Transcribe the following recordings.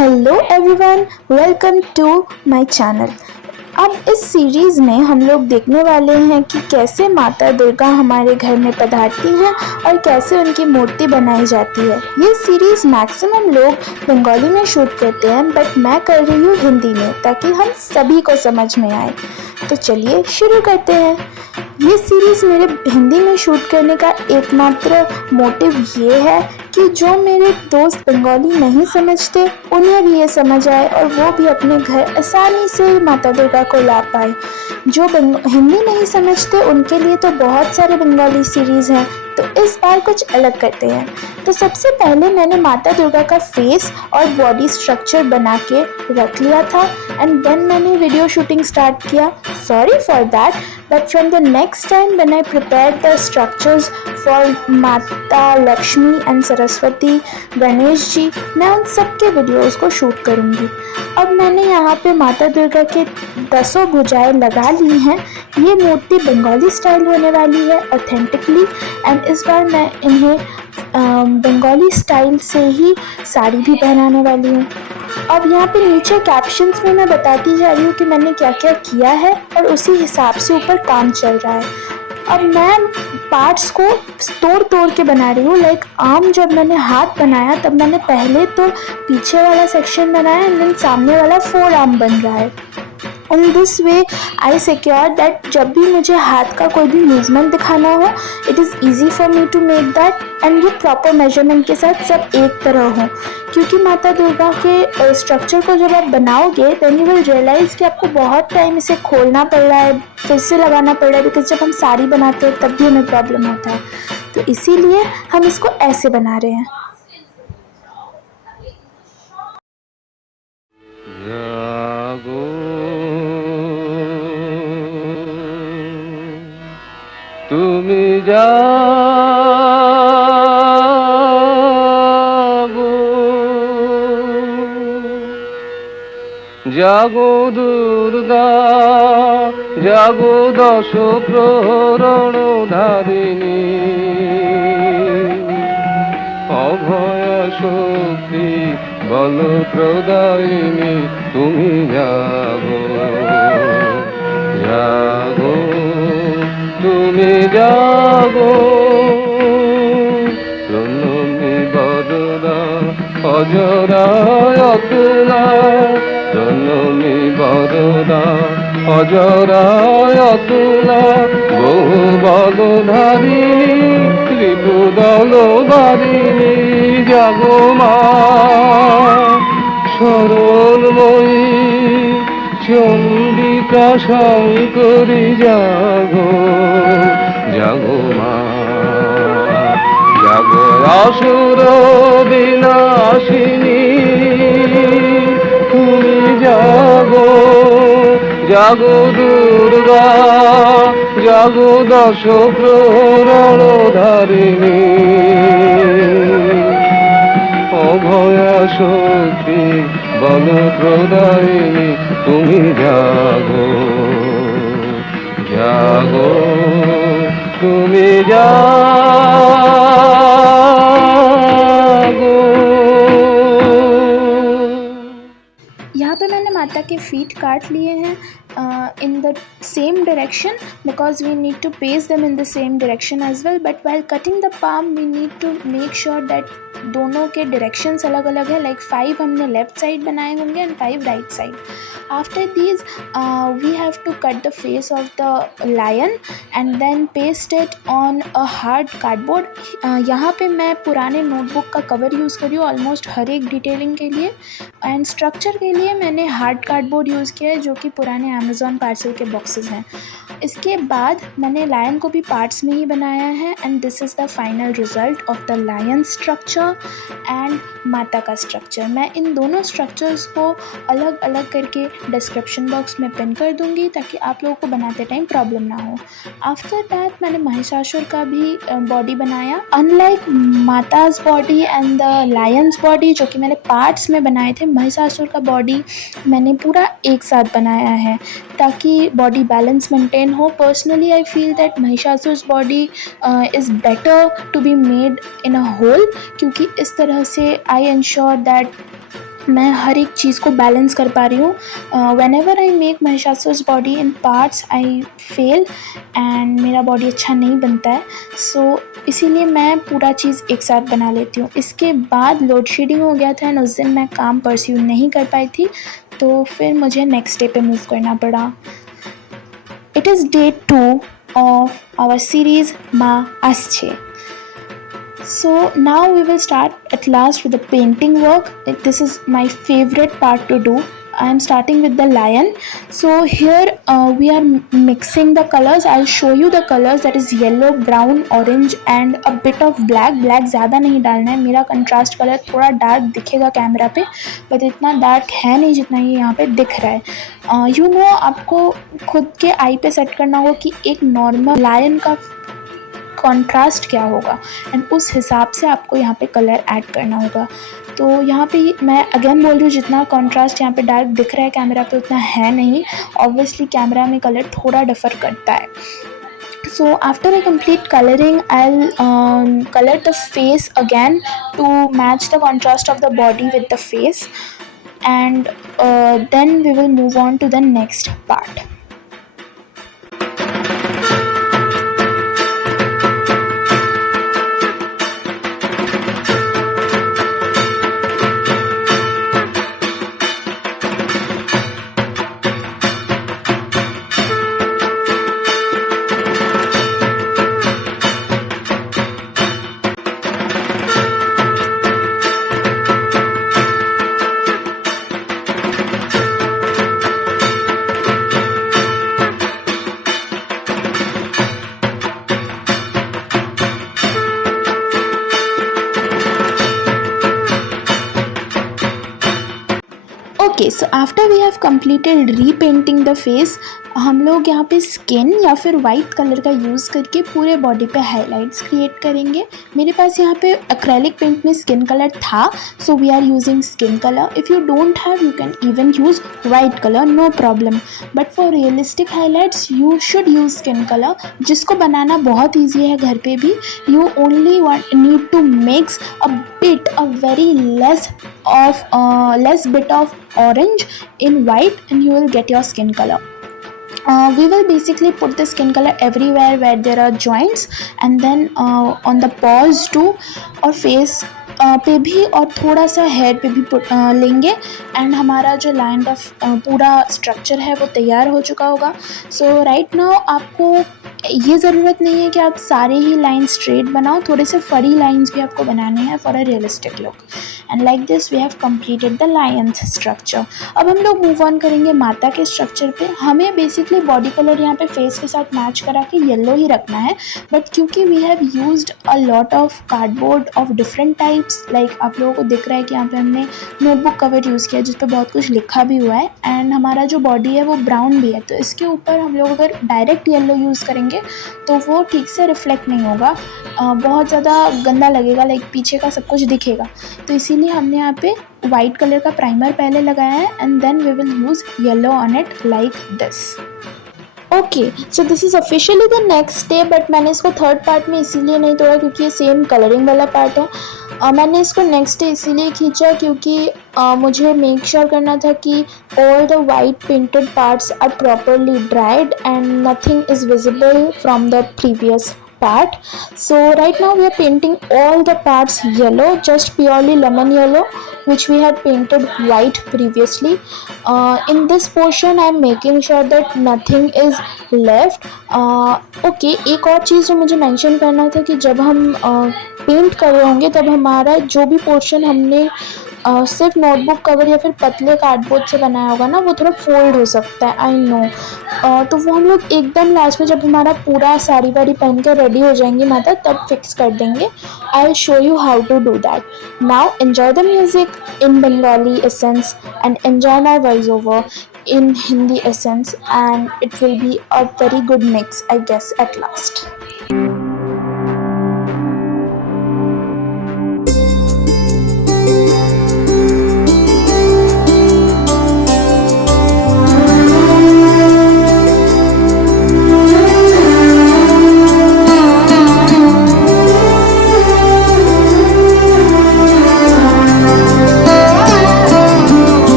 Hello everyone, welcome to my channel. अब इस series में हम लोग देखने वाले हैं कि कैसे माता दुर्गा हमारे घर में पधारती हैं और कैसे उनकी मूर्ति बनाई जाती है। ये सीरीज़ मैक्सिमम लोग बंगाली में शूट करते हैं, बट मैं कर रही हूँ हिंदी में ताकि हम सभी को समझ में आए। तो चलिए शुरू करते हैं। ये सीरीज़ मेरे हिंदी में शूट करने का एकमात्र मोटिव ये है कि जो मेरे दोस्त बंगाली नहीं समझते उन्हें भी ये समझ आए और वो भी अपने घर आसानी से माता दुर्गा को ला पाए। जो हिंदी नहीं समझते उनके लिए तो बहुत सारे बंगाली सीरीज़ हैं, तो इस बार कुछ अलग करते हैं। तो सबसे पहले मैंने माता दुर्गा का फेस और बॉडी स्ट्रक्चर बना के रख लिया था एंड देन मैंने वीडियो शूटिंग स्टार्ट किया। Sorry for that, but from the next time when I prepared the structures for माता लक्ष्मी एंड सरस्वती, गणेश जी, मैं उन सब के वीडियोज़ को शूट करूँगी। अब मैंने यहाँ पे माता दुर्गा के 10 भुजाएं लगा ली हैं। ये मूर्ति बंगाली स्टाइल होने वाली है ऑथेंटिकली, एंड इस बार मैं इन्हें बंगाली स्टाइल से ही साड़ी भी पहनाने वाली हूँ। अब यहाँ पे नीचे कैप्शंस में मैं बताती जा रही हूँ कि मैंने क्या क्या किया है और उसी हिसाब से ऊपर काम चल रहा है। अब मैं पार्ट्स को तोड़ तोड़ के बना रही हूँ। लाइक आर्म जब मैंने हाथ बनाया तब मैंने पहले तो पीछे वाला सेक्शन बनाया एंड देन सामने वाला फोर आर्म बन रहा है। In this way I secure that जब भी मुझे हाथ का कोई भी मूवमेंट दिखाना हो, it is easy for me to make that, and ये प्रॉपर मेजरमेंट के साथ सब एक तरह हो। क्योंकि माता दुर्गा के स्ट्रक्चर को जब आप बनाओगे देन यू विल रियलाइज़ कि आपको बहुत टाइम इसे खोलना पड़ रहा है, फिर से लगाना पड़ रहा है, बिकॉज जब हम साड़ी बनाते हैं तब भी हमें प्रॉब्लम होता है। तो इसीलिए हम इसको ऐसे बना रहे हैं। जागो তুমি जागो जागो दुर्गा जागो दश प्रहरण धारिणी অভয় শক্তি বল প্রদায়িনী তুমি জাগো জাগো তুমি জাগো প্রণমী বদনা অজরায় অতুলা প্রণমী বদনা অজরায় অতুলা বহু বলধারিণী ত্রিপুদল বারিণী জাগো মা সরলময়ী চণ্ডিকা শঙ্করী জাগো জাগো মা জাগো আসুর বিনাশিনী তুমি জাগো জাগো দুর্গা জাগো দশ প্রহরণ ধারিণী অভয়া শক্তি বল প্রদায়িনী তুমি জাগো জাগো তুমি জাগো। यहाँ पे मैंने माता के फीट काट लिए हैं in the same direction because we need to paste them in the same direction as well, but while cutting the palm we need to make sure that दोनों के directions अलग अलग है। like 5 हमने left side बनाए होंगे and 5 right side. After these we have to cut the face of the lion and then paste it on a hard cardboard. यहाँ पे मैं पुराने नोटबुक का कवर यूज़ कर रही हूँ ऑलमोस्ट हर एक डिटेलिंग के लिए, एंड स्ट्रक्चर के लिए मैंने हार्ड कार्डबोर्ड यूज़ किया है जो कि पुराने अमेज़ॉन पार्सल के बॉक्सेस हैं। इसके बाद मैंने लायन को भी पार्ट्स में ही बनाया है and this is the final result of the lion structure and माता का स्ट्रक्चर। मैं इन दोनों स्ट्रक्चर्स को अलग अलग करके डिस्क्रिप्शन बॉक्स में पिन कर दूँगी ताकि आप लोगों को बनाते टाइम प्रॉब्लम ना हो। आफ्टर दैट मैंने महिषासुर का भी बॉडी बनाया। अनलाइक माताज body and the lion's body जो कि मैंने पार्ट्स में बनाए थे, महिषासुर का बॉडी मैंने पूरा एक साथ बनाया है ताकि बॉडी बैलेंस मेंटेन हो। पर्सनली आई फील दैट महिषासुर's body is better to be made in a whole, क्योंकि इस तरह से आई इंश्योर दैट मैं हर एक चीज़ को बैलेंस कर पा रही हूँ। Whenever I make Mahishasura's body in parts I fail and मेरा बॉडी अच्छा नहीं बनता है। सो इसीलिए मैं पूरा चीज़ एक साथ बना लेती हूँ। इसके बाद लोड शेडिंग हो गया था एंड उस दिन मैं काम परस्यू नहीं कर पाई थी, तो फिर मुझे नेक्स्ट डे पे मूव करना पड़ा। It is day 2 of our series Ma Asche. So now we will start at last with the painting work. This is my favorite part to do. I am starting with the lion. So here we are mixing the colors. I'll show you the colors, that is yellow, brown, orange and a bit of black. Black ज़्यादा नहीं डालना है, मेरा contrast colour थोड़ा dark दिखेगा camera पे, but इतना dark है नहीं जितना ये यहाँ पे दिख रहा है। यू नो आपको खुद के आई पे सेट करना होगा कि एक नॉर्मल लायन का कॉन्ट्रास्ट क्या होगा एंड उस हिसाब से आपको यहाँ पे कलर ऐड करना होगा। तो यहाँ पे मैं अगेन बोल रही हूँ, जितना कॉन्ट्रास्ट यहाँ पे डार्क दिख रहा है कैमरा पे उतना है नहीं, ऑब्वियसली कैमरा में कलर थोड़ा डिफर करता है। So after I complete coloring, I'll color the face again to match the contrast of the body with the face, and then we will move on to the next part. Okay, so after we have completed repainting the face, हम लोग यहाँ पे skin या फिर white colour का use करके पूरे body पे हाइलाइट्स क्रिएट करेंगे। मेरे पास यहाँ पे एक्रेलिक पेंट में स्किन कलर था, so we are using skin colour. If you don't have you can even use white colour, no problem, but for realistic highlights you should use skin colour, जिसको बनाना बहुत easy है घर पे भी। You only need to mix a very less bit of orange in white and you will get your skin color. We will basically put the skin color everywhere where there are joints, and then on the paws too, और face पे भी और थोड़ा सा hair पे भी लेंगे, and हमारा जो लाइन ऑफ पूरा स्ट्रक्चर है वो तैयार हो चुका होगा। सो राइट नाउ आपको ये ज़रूरत नहीं है कि आप सारे ही लाइन स्ट्रेट बनाओ, थोड़े से फरी लाइंस भी आपको बनाने हैं for a realistic look. And like this we have completed the lion structure. अब हम लोग मूव ऑन करेंगे माता के स्ट्रक्चर पे। हमें बेसिकली बॉडी कलर यहाँ पे फेस के साथ मैच करा के येलो ही रखना है, बट क्योंकि we have used a lot of cardboard of different types, like आप लोगों को दिख रहा है कि यहाँ पे हमने नोटबुक कवर यूज़ किया जिस पर बहुत कुछ लिखा भी हुआ है, एंड हमारा जो बॉडी है वो ब्राउन भी है, तो इसके ऊपर हम लोग अगर डायरेक्ट येलो यूज़ करेंगे तो वो ठीक से रिफ्लेक्ट नहीं होगा, बहुत ज़्यादा गंदा लगेगा, लाइक पीछे का सब कुछ दिखेगा। तो इसीलिए हमने यहाँ पे वाइट कलर का प्राइमर पहले लगाया है, and then we will use yellow on it like this. Okay, so this is officially the next day, but मैंने इसको थर्ड पार्ट में इसीलिए नहीं तोड़ा क्योंकि ये सेम कलरिंग वाला पार्ट है। मैंने इसको नेक्स्ट डे इसीलिए खींचा क्योंकि मुझे मेक श्योर करना था कि all the white painted parts are properly dried and nothing is visible from the previous part. So right now we are painting all the parts yellow, just purely lemon yellow, which we had painted white previously. In this portion I am making sure that nothing is left. Okay, एक और चीज़ जो मुझे mention करना था कि जब हम paint कर रहे होंगे तब हमारा जो भी पोर्शन हमने सिर्फ नोटबुक कवर या फिर पतले कार्डबोर्ड से बनाया होगा ना, वो थोड़ा फोल्ड हो सकता है, आई नो। तो वो हम लोग एकदम लास्ट में जब हमारा पूरा साड़ी वाड़ी पहन कर रेडी हो जाएंगी माता, तब फिक्स कर देंगे। I will show you how to do that. Now enjoy the music in Bengali essence and enjoy my voice over in Hindi essence, and it will be a very good mix, I guess, at last.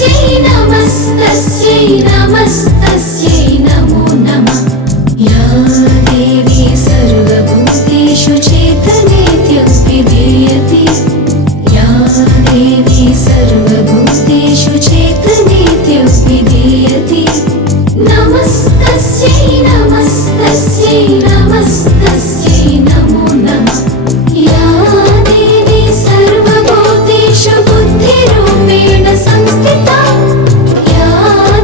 नमस्तस्यै नमस्तस्यै नमस्तस्यै नमो नमः या देवी सर्वभूतेषु चेतनेत्यभिधीयते या देवी सर्वभूतेषु चेतनेत्यभिधीयते नमस्तस्यै नमस्तस्यै नमस्तस्यै नमो नमः या देवी सर्वभूतेषु बुद्धिरूपेण संस्थिता या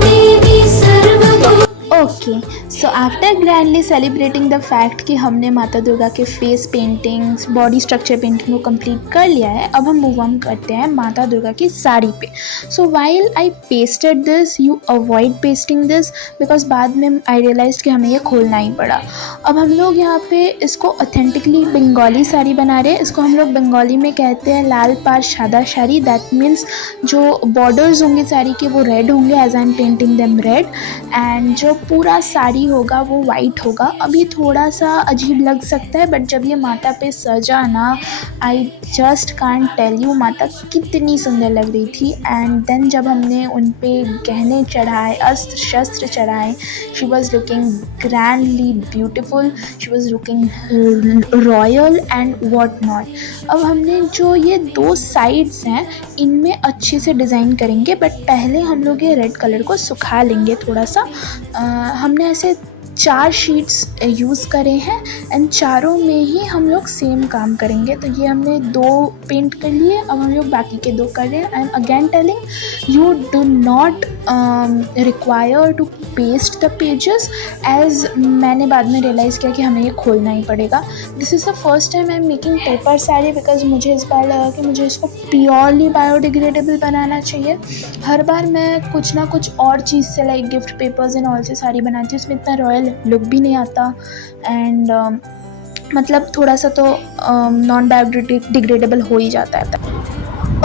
देवी सर्वभूतेषु। Okay, so after grandly celebrating the fact कि हमने माता दुर्गा के face paintings, body structure painting को कंप्लीट कर लिया है, अब हम मूव ऑन करते हैं माता दुर्गा की साड़ी पे। So while I pasted this, you avoid pasting this because बाद में आई रियलाइज कि हमें ये खोलना ही पड़ा। अब हम लोग यहाँ पे इसको ऑथेंटिकली बंगाली साड़ी बना रहे हैं। इसको हम लोग बंगाली में कहते हैं लाल पार सादा साड़ी। दैट मीन्स जो बॉर्डर्स होंगे साड़ी के वो रेड होंगे, as I am painting them red, and जो पूरा साड़ी होगा वो वाइट होगा। अभी थोड़ा सा अजीब लग सकता है, बट जब ये माता पे सजा ना, I just can't tell you माता कितनी सुंदर लग रही थी। एंड देन जब हमने उन पे गहने चढ़ाए, अस्त्र शस्त्र चढ़ाए, she was looking grandly beautiful, she was looking royal and what not. अब हमने जो ये दो साइड्स हैं इनमें अच्छे से डिज़ाइन करेंगे, बट पहले हम लोग ये रेड कलर को सुखा लेंगे थोड़ा सा। हमने ऐसे 4 शीट्स यूज़ करे हैं एंड चारों में ही हम लोग सेम काम करेंगे। तो ये हमने 2 पेंट कर लिए, अब हम लोग बाकी के 2 कर रहे हैं। I am again telling you do not require to paste the pages, as मैंने बाद में रियलाइज़ किया कि हमें ये खोलना ही पड़ेगा। This is the first time I am making paper sari because मुझे इस बार लगा कि मुझे इसको प्योरली बायोडिग्रेडेबल बनाना चाहिए। हर बार मैं कुछ ना कुछ और चीज़ से like gift papers and all से साड़ी बनाती हूँ, उसमें इतना रॉयल लुक भी नहीं आता एंड मतलब थोड़ा सा तो नॉन बायोडिग्रेडेबल हो ही जाता है।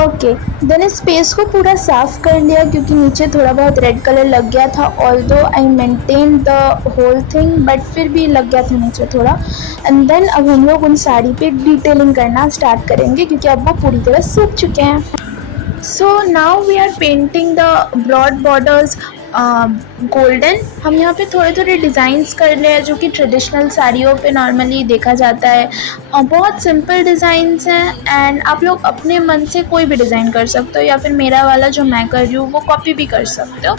ओके, देन इस स्पेस को पूरा साफ़ कर लिया क्योंकि नीचे थोड़ा बहुत रेड कलर लग गया था। Although I maintain the whole thing, but फिर भी लग गया था नीचे थोड़ा। एंड देन अब हम लोग उन साड़ी पे डिटेलिंग करना स्टार्ट करेंगे क्योंकि अब वो पूरी तरह सूख चुके हैं। So now we are painting the broad borders golden. हम यहाँ पे थोड़े थोड़े डिज़ाइंस कर रहे हैं जो कि ट्रेडिशनल साड़ियों पे नॉर्मली देखा जाता है। बहुत सिंपल डिज़ाइंस हैं एंड आप लोग अपने मन से कोई भी डिज़ाइन कर सकते हो, या फिर मेरा वाला जो मैं कर रही हूँ वो कॉपी भी कर सकते हो।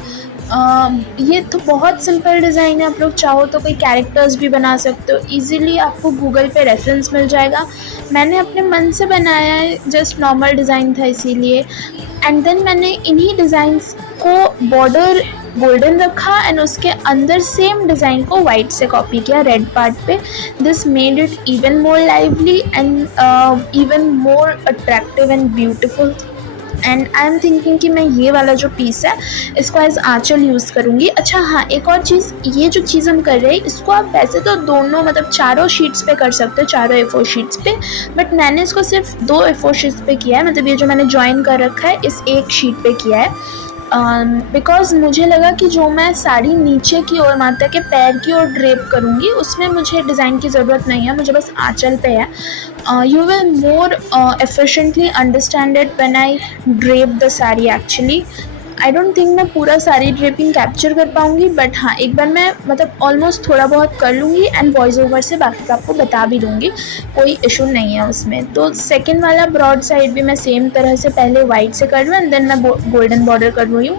ये तो बहुत सिंपल डिज़ाइन है, आप लोग चाहो तो कोई कैरेक्टर्स भी बना सकते हो। इजीली आपको गूगल पे रेफरेंस मिल जाएगा। मैंने अपने मन से बनाया है, जस्ट नॉर्मल डिज़ाइन था इसीलिए। एंड देन मैंने इन्हीं डिज़ाइंस को बॉर्डर गोल्डन रखा एंड उसके अंदर सेम डिज़ाइन को वाइट से कॉपी किया रेड पार्ट पे। This made it even more lively and even more attractive and beautiful. And I am thinking कि मैं ये वाला जो पीस है इसको एज आंचल यूज़ करूँगी। अच्छा हाँ, एक और चीज़, ये जो चीज़ हम कर रहे हैं इसको आप वैसे तो दोनों मतलब चारों शीट्स पे कर सकते हो, चारों A4 शीट्स पे, बट मैंने इसको सिर्फ 2 A4 शीट्स पे किया है। मतलब ये जो मैंने ज्वाइन कर रखा है इस एक शीट पे किया है बिकॉज़ मुझे लगा कि जो मैं साड़ी नीचे की ओर माता के पैर की ओर ड्रेप करूँगी उसमें मुझे डिज़ाइन की ज़रूरत नहीं है, मुझे बस आंचल पे है। You will more efficiently understand it when I drape the sari actually. I don't think मैं पूरा सारी ड्रेपिंग कैप्चर कर पाऊँगी, बट हाँ एक बार मैं मतलब ऑलमोस्ट थोड़ा बहुत कर लूँगी एंड वॉइस ओवर से बाकी का आपको बता भी दूँगी, कोई इशू नहीं है उसमें। तो सेकंड वाला ब्रॉड साइड भी मैं सेम तरह से पहले वाइट से कर रही हूँ एंड देन मैं गोल्डन बॉर्डर कर रही हूँ।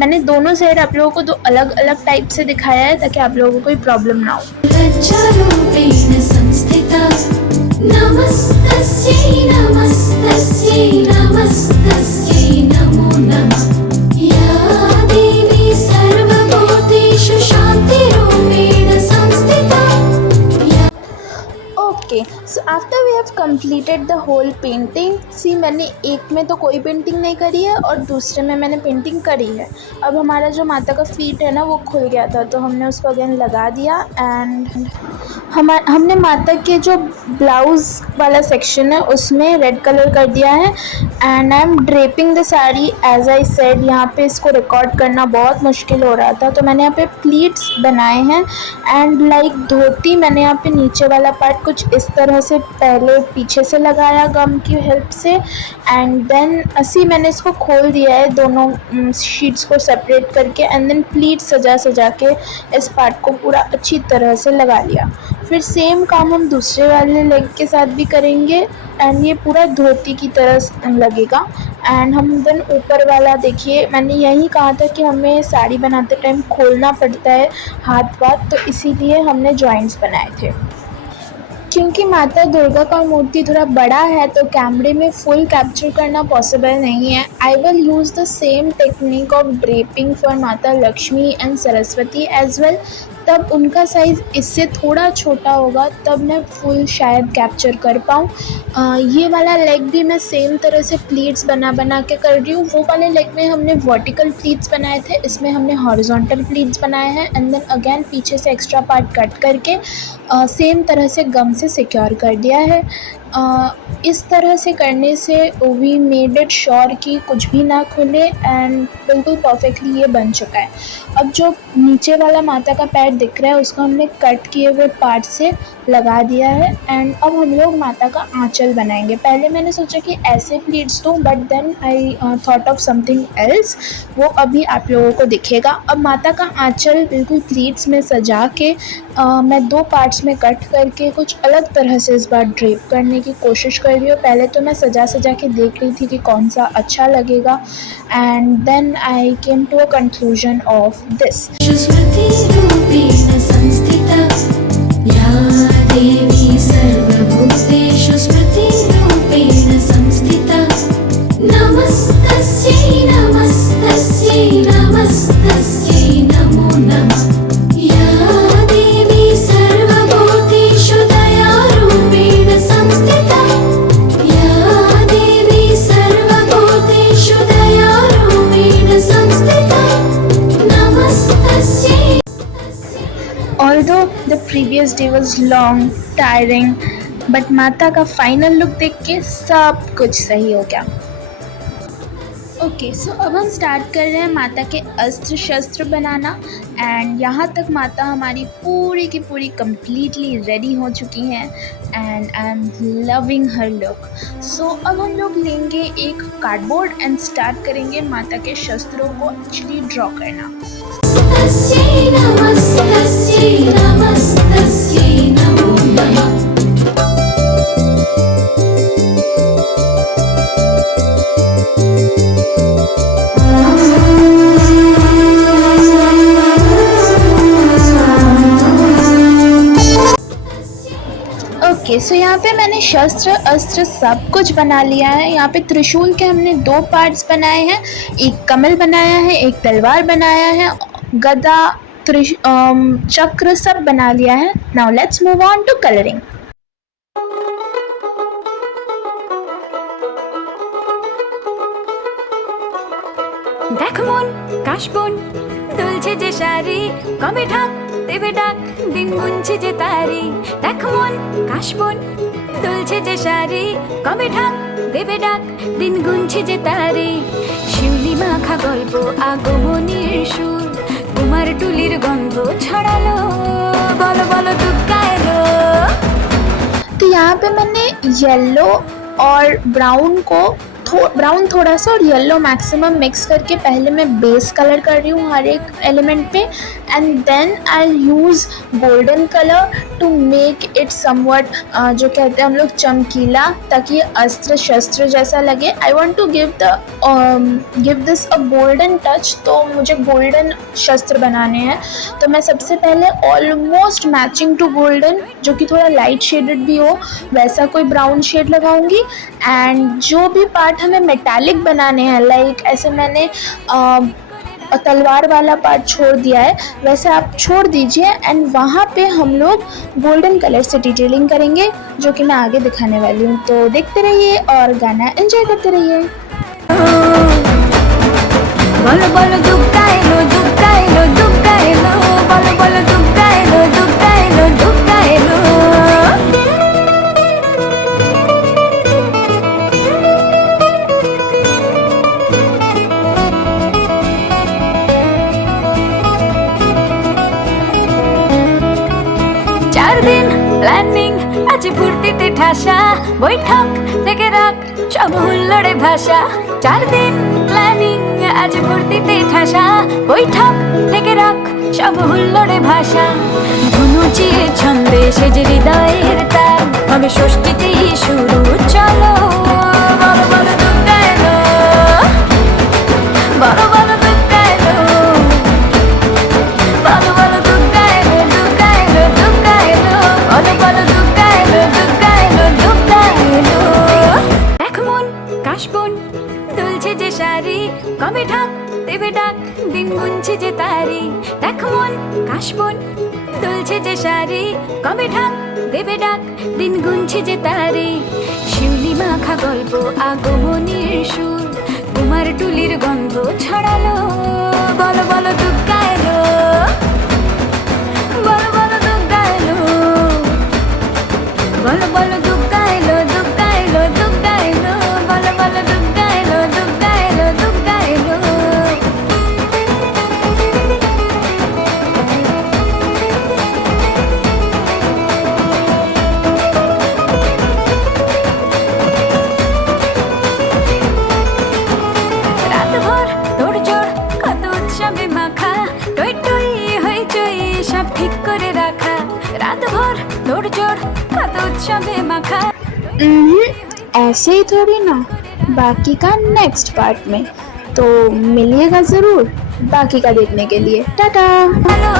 मैंने दोनों साइड आप लोगों को 2 अलग अलग टाइप से दिखाया है ताकि आप लोगों को कोई प्रॉब्लम ना हो। लज्जारूपेण संस्थिता नमस्तस्यै नमस्तस्यै नमस्तस्यै नमो नमः या देवी सर्वभूतेषु शान्तिरूपेण संस्थिता। Okay, so after we have completed the whole painting, see मैंने एक में तो कोई पेंटिंग नहीं करी है और दूसरे में मैंने पेंटिंग करी है। अब हमारा जो माता का फीट है ना वो खुल गया था तो हमने उसको अगेन लगा दिया एंड हमने माता के जो ब्लाउज़ वाला सेक्शन है उसमें रेड कलर कर दिया है and I am draping the sari as I said. यहाँ पे इसको रिकॉर्ड करना बहुत मुश्किल हो रहा था, तो मैंने यहाँ पे प्लीट्स बनाए हैं एंड लाइक धोती मैंने यहाँ पे नीचे वाला पार्ट कुछ इस तरह से पहले पीछे से लगाया गम की हेल्प से एंड देन ऐसे मैंने इसको खोल दिया है दोनों शीट्स को सेपरेट करके एंड देन प्लीट्स सजा के इस पार्ट को पूरा अच्छी तरह से लगा लिया। फिर सेम काम हम दूसरे वाले लेग के साथ भी करेंगे एंड ये पूरा धोती की तरह लगेगा। एंड हम देन ऊपर वाला देखिए, मैंने यही कहा था कि हमें साड़ी बनाते टाइम खोलना पड़ता है हाथ वाथ, तो इसीलिए हमने जॉइंट्स बनाए थे। क्योंकि माता दुर्गा का मूर्ति थोड़ा बड़ा है तो कैमरे में फुल कैप्चर करना पॉसिबल नहीं है। I will use the same technique of draping for Mata Lakshmi and Saraswati as well. तब उनका साइज़ इससे थोड़ा छोटा होगा, तब मैं फुल शायद कैप्चर कर पाऊँ। ये वाला लेग भी मैं सेम तरह से प्लीट्स बना के कर रही हूँ। वो वाले लेग में हमने वर्टिकल प्लीट्स बनाए थे, इसमें हमने हॉरिजॉन्टल प्लीट्स बनाए हैं एंड देन अगेन पीछे से एक्स्ट्रा पार्ट कट करके सेम तरह से गम से सिक्योर कर दिया है। इस तरह से करने से वी मेड इट श्योर कि कुछ भी ना खुले एंड बिल्कुल परफेक्टली ये बन चुका है। अब जो नीचे वाला माता का पैर दिख रहा है उसको हमने कट किए हुए पार्ट से लगा दिया है एंड अब हम लोग माता का आंचल बनाएंगे। पहले मैंने सोचा कि ऐसे प्लीट्स दूँ but then I thought of something else, वो अभी आप लोगों को दिखेगा। अब माता का आंचल बिल्कुल प्लीट्स में सजा के मैं दो पार्ट्स में कट करके कुछ अलग तरह से इस बार ड्रेप करने की कोशिश कर रही हूँ। पहले तो मैं सजा के देख रही थी कि कौन सा अच्छा लगेगा and then I came to a conclusion of this. स्मृतिरूपेण संस्थिता या देवी सर्वभूतेषु स्मृतिरूपेण संस्थिता नमस्तस्यै नमस्तस्यै नमस्तस्यै नमो नमः या देवी सर्वभूतेषु दयारूपेण संस्थिता या देवी सर्वभूतेषु दयारूपेण संस्थिता नमस्तस्यै। Although the previous day was long, tiring, but माता का फाइनल लुक देख के सब कुछ सही हो गया। ओके सो अब हम स्टार्ट कर रहे हैं माता के अस्त्र शस्त्र बनाना एंड यहाँ तक माता हमारी पूरी की पूरी कम्प्लीटली रेडी हो चुकी हैं and I am loving her look. सो अब हम लोग लेंगे एक कार्डबोर्ड एंड स्टार्ट करेंगे माता के शस्त्रों को एक्चुअली ड्रॉ करना। नमस्तस्यै नमस्तस्यै नमस्तस्यै नमो नमः। ओके सो यहाँ पे मैंने शस्त्र अस्त्र सब कुछ बना लिया है। यहाँ पे त्रिशूल के हमने दो पार्ट्स बनाए हैं, एक कमल बनाया है, एक तलवार बनाया है, गदा चक्र सब बना लिया है। Now let's move on to colouring. দেখ মন কাশবন দুলছে যে শাড়ি কবে ঢাক দেবে ডাক দিন গুনছে যে তারি দেখ মন কাশবন দুলছে যে শাড়ি কবে ঢাক দেবে ডাক দিন গুনছে যে তারি শিউলি মাখা গল্প আগমনীর সুর কুমার টুলির গন্ধ ছড়ালো বলো বলো দুগ্গা এলো। तो यहाँ पे मैंने येलो और ब्राउन थोड़ा सा और येलो मैक्सिमम मिक्स करके पहले मैं बेस कलर कर रही हूँ हर एक एलिमेंट पे and then I use golden colour to make it somewhat जो कहते हैं हम लोग चमकीला, ताकि अस्त्र शस्त्र जैसा लगे। I want to give this a golden touch, तो मुझे गोल्डन शस्त्र बनाने हैं। तो मैं सबसे पहले ऑलमोस्ट मैचिंग टू गोल्डन, जो कि थोड़ा लाइट शेडेड भी हो, वैसा कोई ब्राउन शेड लगाऊंगी एंड जो भी पार्ट हमें मेटालिक बनाने हैं लाइक ऐसे मैंने तलवार वाला पार्ट छोड़ दिया है वैसे आप छोड़ दीजिए एंड वहाँ पे हम लोग गोल्डन कलर से डिटेलिंग करेंगे, जो कि मैं आगे दिखाने वाली हूँ। तो देखते रहिए और गाना एंजॉय करते रहिए। বলো বলো দুগ্গা এলো দুগ্গা এলো দুগ্গা এলো বলো বলো দুগ্গা এলো দুগ্গা এলো দুগ্গা এলো। ভাষা বৈঠক থেকে রাখ সব হুল্লোড়ে ভাষা 4 দিন প্ল্যানিং আজ ভর্তিতে ঠাসা বৈঠক থেকে রাখ সব হুল্লোড়ে ভাষা ধনুচিয়ে ছন্দে সেজে হৃদয়ের তার হবে ষষ্ঠীতেই শুরু চলো বলো বলো দুর্গা এলো বলো বলো দুর্গা এলো বলো বলো দুর্গা এলো দুর্গা এলো দুর্গা এলো বলো বলো দুর্গা এলো দুর্গা এলো দুর্গা এলো দেখ মন কাশবন দুলছে যে শাড়ি কবে ঢাক দেবে ডাক দিন গুনছে যে তারি দেখ মন কাশবন দুলছে যে শাড়ি কবে ঢাক দেবে ডাক দিন গুনছে যে তারি শিউলি মাখা গল্প আগমনীর সুর কুমার টুলির গন্ধ ছড়ালো বলো বলো দুর্গা এলো বলো বলো দুর্গা এলো বলো বলো দুর্গা এলো দুর্গা এলো দুর্গা এলো বলো বলো দুর্গা এলো দুর্গা এলো দুর্গা এলো রাতভর তোড়জোড় কত উৎসবে মাখা টই টই হইচই সব ঠিক করে রাখা রাতভর তোড়জোড় কত উৎসবে মাখা ऐसे ही थोड़ी ना, बाकी का नेक्स्ट पार्ट में। तो मिलिएगा ज़रूर बाकी का देखने के लिए। टाटा। হ্যালো